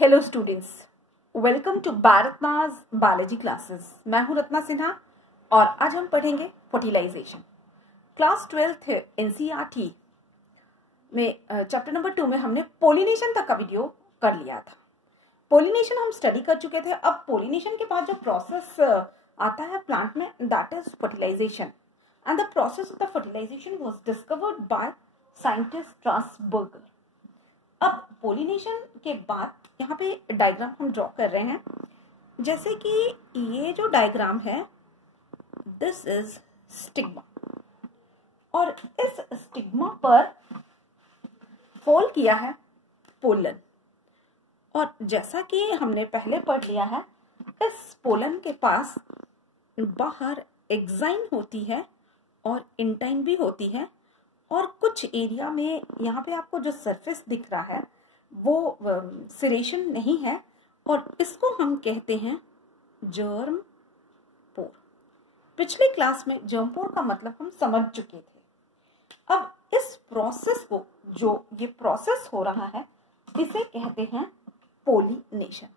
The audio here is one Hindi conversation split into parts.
हेलो स्टूडेंट्स, वेलकम टू भारतनाज बायोलॉजी क्लासेस। मैं हूं रत्ना सिन्हा और आज हम पढ़ेंगे फर्टिलाइजेशन। क्लास 12th एनसीईआरटी में चैप्टर नंबर 2 में हमने पोलिनेशन तक का वीडियो कर लिया था। पोलिनेशन हम स्टडी कर चुके थे। अब पोलिनेशन के बाद जो प्रोसेस आता है प्लांट में, that is fertilization, and the process of the fertilization was discovered by scientist Strasburger. अब पोलिनेशन के बाद यहाँ पे डायग्राम हम ड्रॉ कर रहे हैं। जैसे कि ये जो डायग्राम है, दिस इज स्टिग्मा, और इस स्टिग्मा पर फॉल किया है पोलन। और जैसा कि हमने पहले पढ़ लिया है, इस पोलन के पास बाहर एक्साइन होती है और इंटाइन भी होती है, और कुछ एरिया में यहाँ पे आपको जो सरफेस दिख रहा है वो सिरेशन नहीं है, और इसको हम कहते हैं जर्म पोर। पिछले क्लास में जर्म पोर का मतलब हम समझ चुके थे। अब इस प्रोसेस को, जो ये प्रोसेस हो रहा है, इसे कहते हैं पोलिनेशन।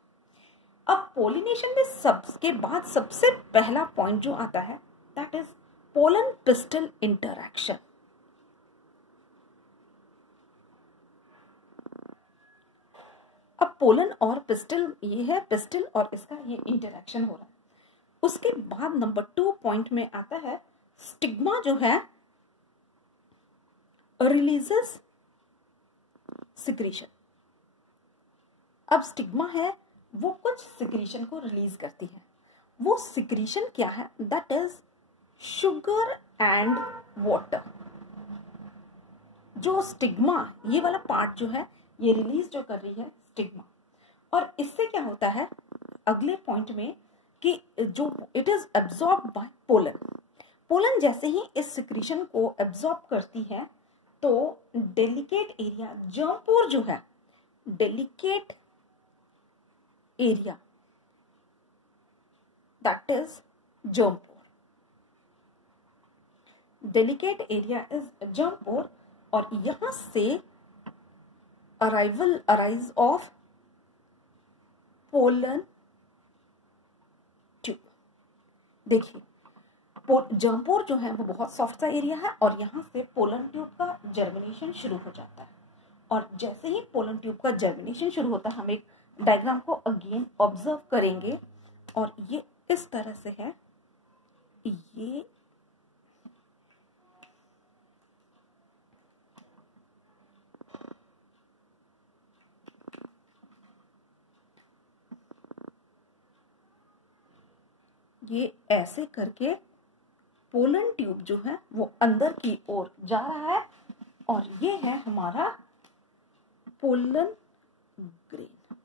अब पोलिनेशन में सबके बाद सबसे पहला पॉइंट जो आता है, that is pollen pistol interaction. अब पोलन और पिस्टल, ये है पिस्टल और इसका ये इंटरैक्शन हो रहा है। उसके बाद नंबर 2 पॉइंट में आता है स्टिग्मा जो है रिलीजेस सिक्रीशन। अब स्टिग्मा है वो कुछ सिक्रीशन को रिलीज करती है। वो सिक्रीशन क्या है? That is sugar and water. जो स्टिग्मा, ये वाला पार्ट जो है, ये रिलीज जो कर रही है स्टिग्मा, और इससे क्या होता है अगले पॉइंट में कि जो it is absorb by pollen. Pollen जैसे ही इस सिक्रीशन को एब्जॉर्ब करती है तो डेलिकेट एरिया, जर्म पोर जो है, delicate area, that is germ pore. Delicate area is germ pore, और यहां से अराइज ऑफ पोलन ट्यूब। देखिए, जर्म पोर जो है वो बहुत सॉफ्ट सा एरिया है, और यहां से पोलन ट्यूब का जर्मिनेशन शुरू हो जाता है। और जैसे ही पोलन ट्यूब का जर्मिनेशन शुरू होता है, हम एक डायग्राम को अगेन ऑब्जर्व करेंगे, और ये इस तरह से है। ये ऐसे करके पोलन ट्यूब जो है वो अंदर की ओर जा रहा है, और ये है हमारा पोलन ग्रेन,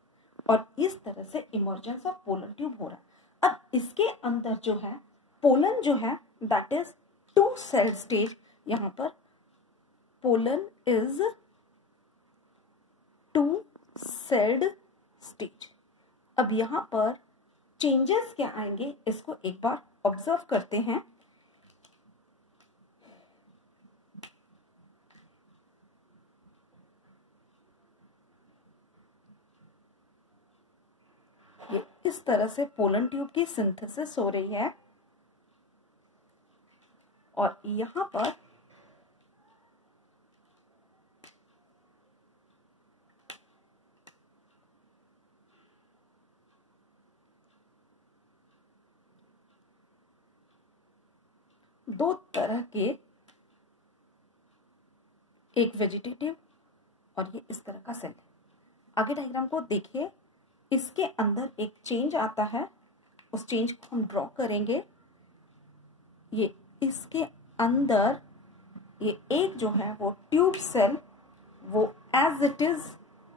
और इस तरह से इमर्जेंस ऑफ पोलन ट्यूब हो रहा है। अब इसके अंदर जो है पोलन जो है, दैट इज 2 सेल स्टेज। यहां पर पोलन इज 2 सेल्ड स्टेज। अब यहां पर चेंजेस क्या आएंगे, इसको एक बार ऑब्जर्व करते हैं। ये इस तरह से पोलन ट्यूब की सिंथेसिस हो रही है, और यहां पर दो तरह के, एक वेजिटेटिव और ये इस तरह का सेल है। आगे डायग्राम को देखिए, इसके अंदर एक चेंज आता है, उस चेंज को हम ड्रॉ करेंगे। ये इसके अंदर ये एक जो है वो ट्यूब सेल वो एज इट इज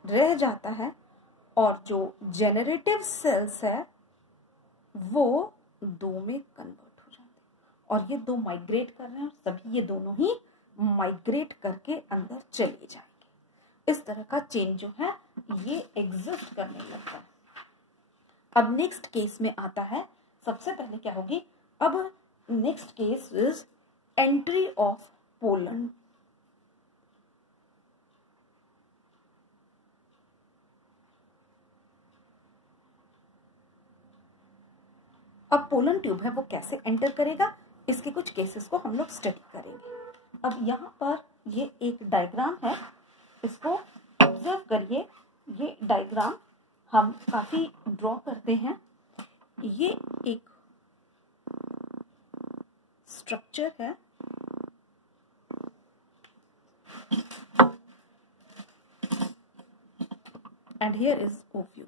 रह जाता है, और जो जेनरेटिव सेल्स है वो 2 में कन्वर्ट हो जाते हैं, और ये 2 माइग्रेट कर रहे हैं, और सभी ये दोनों ही माइग्रेट करके अंदर चले जाएंगे। इस तरह का चेंज जो है ये एग्जिस्ट करने लगता है। अब नेक्स्ट केस में आता है, सबसे पहले क्या होगी, अब next case is entry of pollen. अब पोलन ट्यूब है वो कैसे एंटर करेगा, इसके कुछ केसेस को हम लोग स्टडी करेंगे। अब यहाँ पर ये एक डायग्राम है, इसको ऑब्जर्व करिए। ये डायग्राम हम काफी ड्रॉ करते हैं। ये एक स्ट्रक्चर है, and here is ovule.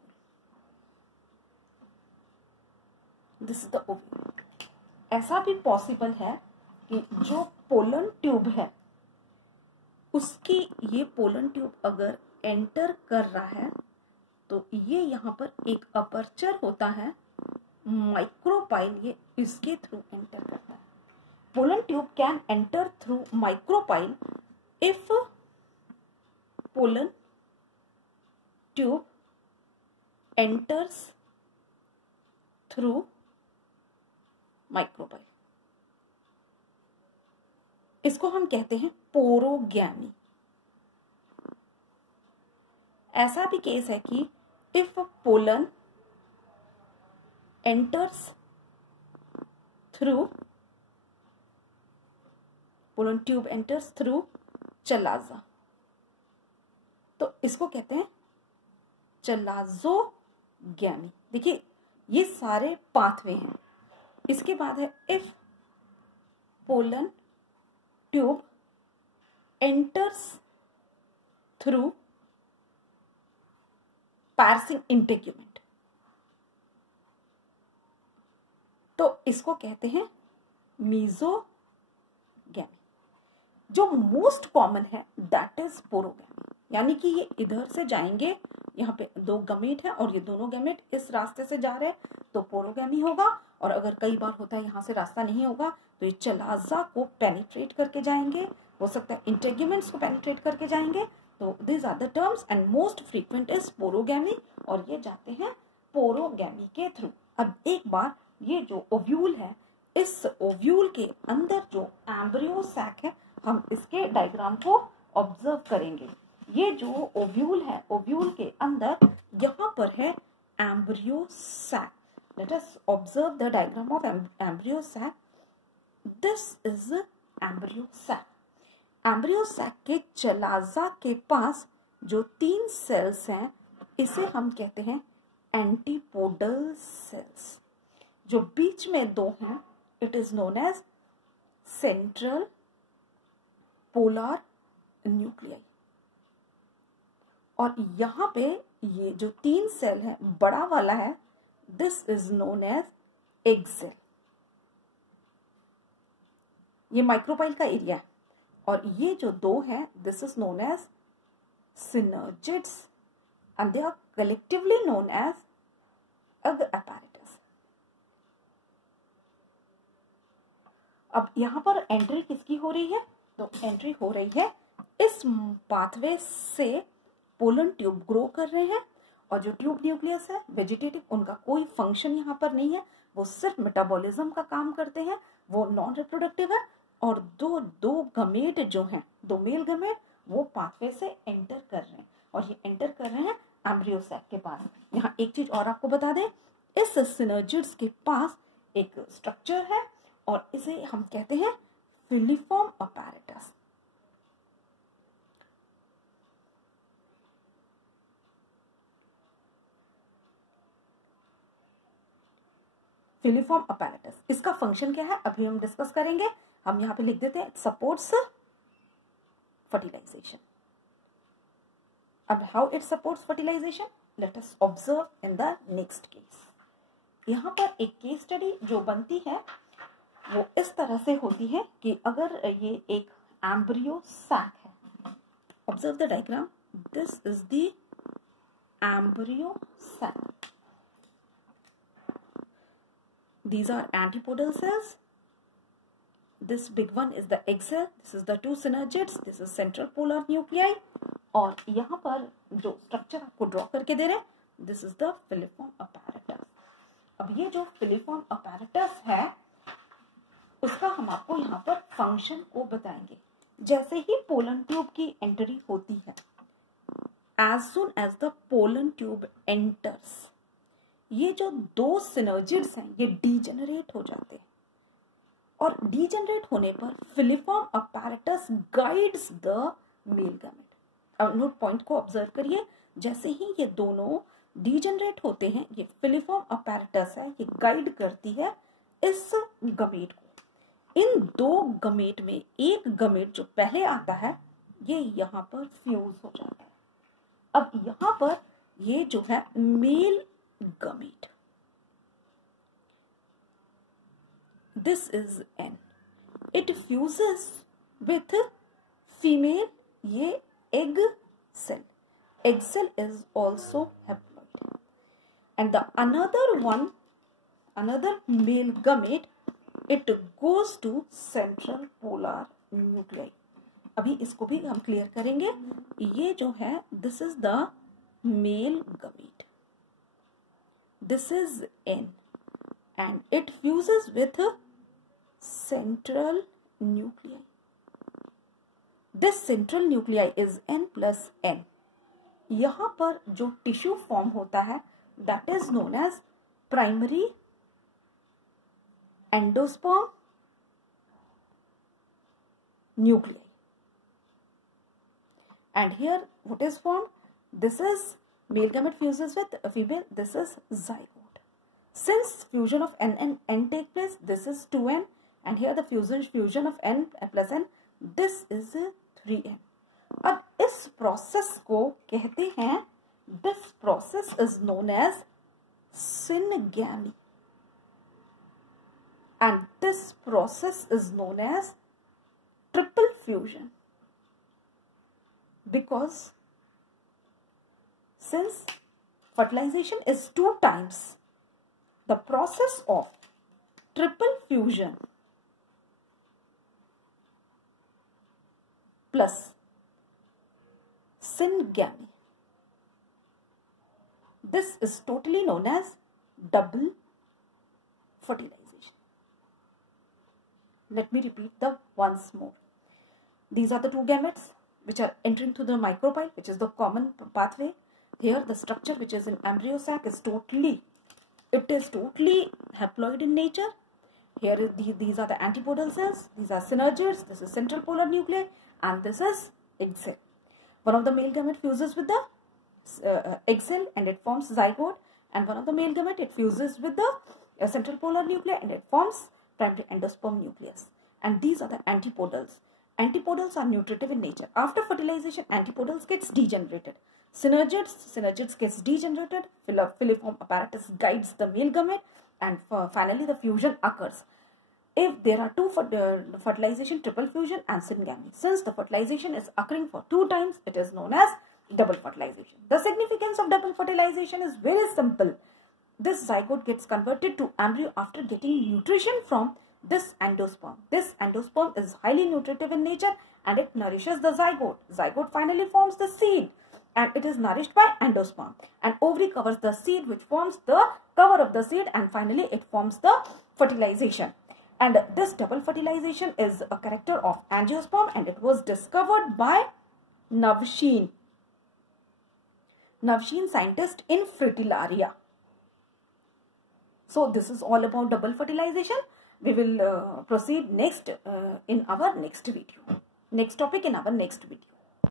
This is the ovule. ऐसा भी पॉसिबल है कि जो पोलन ट्यूब है उसकी ये पोलन ट्यूब अगर एंटर कर रहा है तो ये यहाँ पर एक अपर्चर होता है, माइक्रोपाइल, ये इसके थ्रू एंटर करता है। Pollen tube can enter through micropyle if pollen tube enters through micropipe. इसको हम कहते हैं पोरोगैमी। ऐसा भी केस है कि if pollen enters through pollen tube enters through chalaza, तो इसको कहते हैं चलाजोगैमी। देखिए ये सारे पाथवे हैं। इसके बाद है if pollen tube enters through parsing integument, तो इसको कहते हैं मीजोगैमी। जो मोस्ट कॉमन है दैट इज पोरोगैमी, यानी कि ये इधर से जाएंगे, यहाँ पे दो गमेट है और ये दोनों गमेट इस रास्ते से जा रहे हैं तो पोरोगैमी होगा। और अगर कई बार होता है यहाँ से रास्ता नहीं होगा तो ये चलाजा को पेनिट्रेट करके जाएंगे, हो सकता है इंटेग्यूमेंट्स को पेनिट्रेट करके जाएंगे। तो this are the terms and most frequent is porogamy, और ये जाते हैं पोरोगैमी के थ्रू। अब एक बार ये जो ओव्यूल है, इस ओव्यूल के अंदर जो एम्ब्रियो सैक है, हम इसके डायग्राम को ऑब्जर्व करेंगे। ये जो ओव्यूल है, ओव्यूल के अंदर यहाँ पर है embryo sac. Let us observe the diagram of embryo sac. This is embryo sac. Embryo sac के चलाजा के पास जो 3 सेल्स हैं, इसे हम कहते हैं एंटीपोडल सेल्स। जो बीच में 2 हैं, it is known as central polar nuclei. और यहाँ पे ये जो 3 सेल है, बड़ा वाला है, this is known as egg cell. ये माइक्रोपाइल का एरिया है। और ये जो 2 है, this is known as synergids and they are collectively known as egg apparatus. अब यहाँ पर एंट्री किसकी हो रही है? तो एंट्री हो रही है इस पाथवे से पोलन ट्यूब ग्रो कर रहे हैं, और जो ट्यूब न्यूक्लियस है वेजिटेटिव, उनका कोई फंक्शन यहाँ पर नहीं है, वो सिर्फ मेटाबॉलिज्म का काम करते हैं, वो नॉन रिप्रोडक्टिव है। और दो गमेट जो हैं, 2 मेल गमेट, वो पाथवे से एंटर कर रहे हैं, और ये एंटर कर रहे हैं एम्ब्रियो सैक के पास। यहाँ एक चीज और आपको बता दें, इस सिनर्जिड्स के पास एक स्ट्रक्चर है और इसे हम कहते हैं फिलीफॉर्म अपैरेटस। फिलीफॉर्म अपैरेटस, इसका फंक्शन क्या है अभी हम डिस्कस करेंगे। हम यहाँ पे लिख देते हैं सपोर्ट्स फर्टिलाइजेशन। अब how it supports fertilization, let us observe in the next case. यहाँ पर एक केस स्टडी जो बनती है वो इस तरह से होती है कि अगर ये एक एम्ब्रियो सैक है, observe the diagram, this is the embryo sac, these are antipodal cells, this big one is the egg cell, this is the 2 synergids, this is central polar nuclei, और यहाँ पर जो स्ट्रक्चर आपको ड्रॉ करके दे रहे हैं, this is the filiform apparatus. अब ये जो फिलीफॉर्म अपैरेटस है उसका हम आपको यहाँ पर फंक्शन को बताएंगे। जैसे ही पोलन ट्यूब की एंट्री होती है, as soon as the pollen tube enters, ये जो दो सिनर्जिड्स हैं ये डीजेनरेट हो जाते हैं, और डीजेनरेट होने पर filiform apparatus guides the male gamete. अब नोट पॉइंट को ऑब्जर्व करिए, जैसे ही ये दोनों डीजेनरेट होते हैं, ये फिलिफॉर्म अपैरेटस है, ये गाइड करती है इस गमेट को। इन दो गमेट में एक गमेट जो पहले आता है ये यहाँ पर फ्यूज हो जाता है। अब यहाँ पर ये जो है male gamete, this is N, it fuses with female ये egg cell is also haploid, and the another male gamete, it goes to central polar nuclei। अभी इसको भी हम क्लियर करेंगे। ये जो है this is the male gamete, this is N, and it fuses with central nuclei. This central nuclei is N plus N। यहाँ पर जो टिश्यू फॉर्म होता है that is known as primary endosperm nuclei, and here what is formed? This is male gamete fuses with a female, this is zygote। Since fusion of N and N take place, this is 2N, and here the fusion of N plus N, this is 3N। अब इस प्रोसेस को कहते हैं, this process is known as syngamy, and this process is known as triple fusion, because since fertilization is 2 times, the process of triple fusion plus syngamy, this is totally known as double fertilization। Let me repeat the once more. These are the two gametes which are entering through the micropyle, which is the common pathway. Here the structure which is in embryo sac is totally haploid in nature. Here these are the antipodal cells, these are synergids, this is central polar nuclei, and this is egg cell. One of the male gamete fuses with the egg cell and it forms zygote, and one of the male gamete it fuses with the central polar nuclei and it forms primary endosperm nucleus. And these are the antipodals. Antipodals are nutritive in nature. After fertilization, antipodals gets degenerated. Synergids gets degenerated. Filiform apparatus guides the male gamete, and finally the fusion occurs. If there are two fertilization, triple fusion and syngamy. Since the fertilization is occurring for 2 times, it is known as double fertilization. The significance of double fertilization is very simple. This zygote gets converted to embryo after getting nutrition from this endosperm. This endosperm is highly nutritive in nature and it nourishes the zygote. Zygote finally forms the seed and it is nourished by endosperm. And ovary covers the seed, which forms the cover of the seed, and finally it forms the fertilization. And this double fertilization is a character of angiosperm, and it was discovered by Navsheen scientist in Fritillaria. So this is all about double fertilization. We will proceed next in our next video. Next topic in our next video.